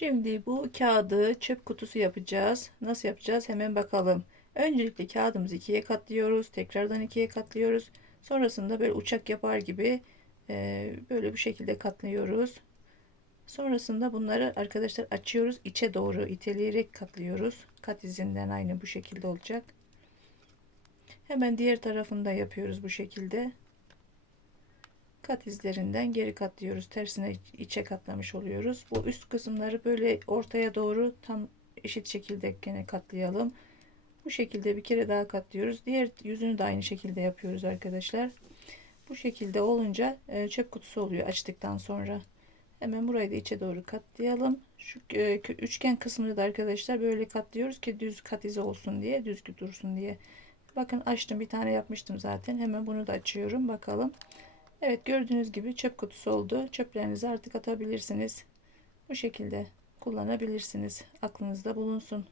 Şimdi bu kağıdı çöp kutusu yapacağız. Nasıl yapacağız? Hemen bakalım. Öncelikle kağıdımızı ikiye katlıyoruz. Tekrardan ikiye katlıyoruz. Sonrasında böyle uçak yapar gibi e, böyle bu şekilde katlıyoruz. Sonrasında bunları arkadaşlar açıyoruz. içe doğru iteleyerek katlıyoruz. Kat izinden aynı bu şekilde olacak. Hemen diğer tarafını da yapıyoruz bu şekilde. Kat izlerinden geri katlıyoruz. Tersine içe katlamış oluyoruz. Bu üst kısımları böyle ortaya doğru tam eşit şekilde gene katlayalım. Bu şekilde bir kere daha katlıyoruz. Diğer yüzünü de aynı şekilde yapıyoruz arkadaşlar. Bu şekilde olunca e, çöp kutusu oluyor açtıktan sonra. Hemen burayı da içe doğru katlayalım. Şu e, üçgen kısmını da arkadaşlar böyle katlıyoruz ki düz kat izi olsun diye, düzgün dursun diye. Bakın açtım bir tane yapmıştım zaten. Hemen bunu da açıyorum. Bakalım. Evet gördüğünüz gibi çöp kutusu oldu. Çöplerinizi artık atabilirsiniz. Bu şekilde kullanabilirsiniz. Aklınızda bulunsun.